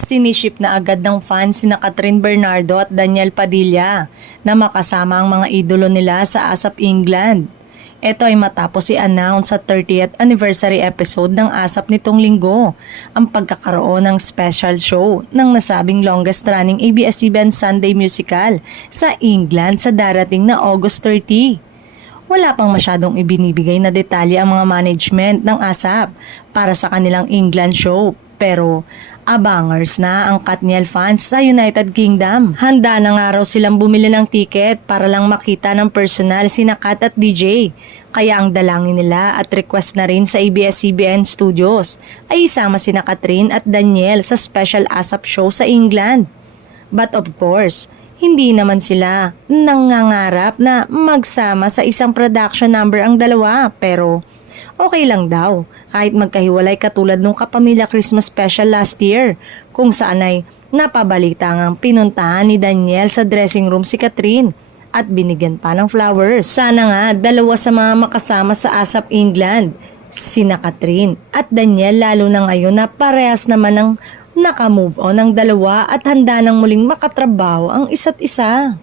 Siniship na agad ng fans sina Catherine Bernardo at Daniel Padilla na makasama ang mga idolo nila sa ASAP England. Ito ay matapos i-announce sa 30th anniversary episode ng ASAP nitong linggo ang pagkakaroon ng special show ng nasabing longest running ABS-CBN Sunday musical sa England sa darating na August 30. Wala pang masyadong ibinibigay na detalye ang mga management ng ASAP para sa kanilang England show, pero abangers na ang Katniel fans sa United Kingdom. Handa na nga raw silang bumili ng ticket para lang makita ng personal sina Kat at DJ. Kaya ang dalangin nila at request na rin sa ABS-CBN Studios ay isama sina Catherine at Daniel sa special ASAP show sa England. But of course, hindi naman sila nangangarap na magsama sa isang production number ang dalawa, pero okay lang daw kahit magkahiwalay katulad nung Kapamilya Christmas special last year kung saan ay napabalita ngang pinuntahan ni Daniel sa dressing room si Catherine at binigyan pa ng flowers. Sana nga dalawa sa mga makasama sa ASAP England, sina Catherine at Daniel, lalo na ngayon na parehas naman ng naka-move on ang dalawa at handa nang muling makatrabaho ang isa't isa.